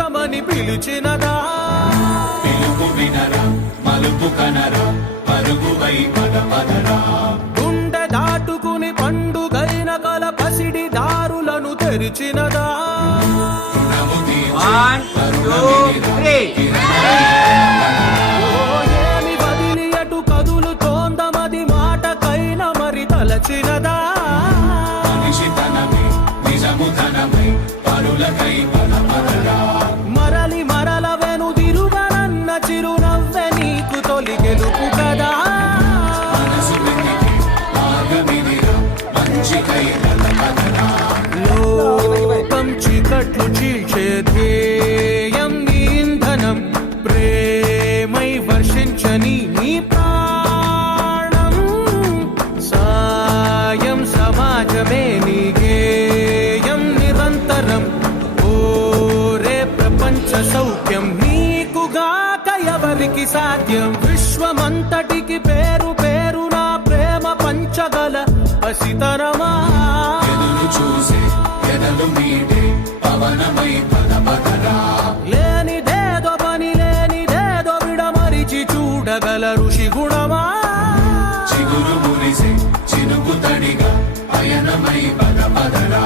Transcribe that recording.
పంచమని పిలిచినదా పిలుపు వినరా మలుపు కనరా పరుగువై పద పదరా గుండె దాటుకుని పండుగైన కల పసిడి దారులను తెరిచినదా రుణము తీర్చే 1 2 3 ఏమి వదిలి అటు కదులుతోందమది మాటకైన మరి తలచినదా మనిషితనమే నిజము ధనమై పరులకై పద పదరా మరలి మరల వెనుదిరుగనన్న చిరునవ్వె నీకు తొలి గెలుపు కదా మనసు వెతికే మార్గమిదిరా మంచికై పద పదరా లోకం చీకట్లు చీల్చే ధ్యేయం నీ ఇంధనం ప్రేమై వర్షించని నీ ప్రాణం సాయం సమాజమే నీ గేయం నిరంతరం ఓరే ప్రపంచ సౌఖ్యం నీకుగాక ఎవరికి సాధ్యం విశ్వమంతటికి పేరు పేరు నా ప్రేమ పంచగల పసితరమా ఎదురు చూసే ఎదలు మీటే పవనమై పద పదరా లేనిదేదో పని లేనిదేదో విడమరిచి చూడగల ఋషి గుణమా చిగురు మురిసే చినుకు తడిగా పయనమై పద పదరా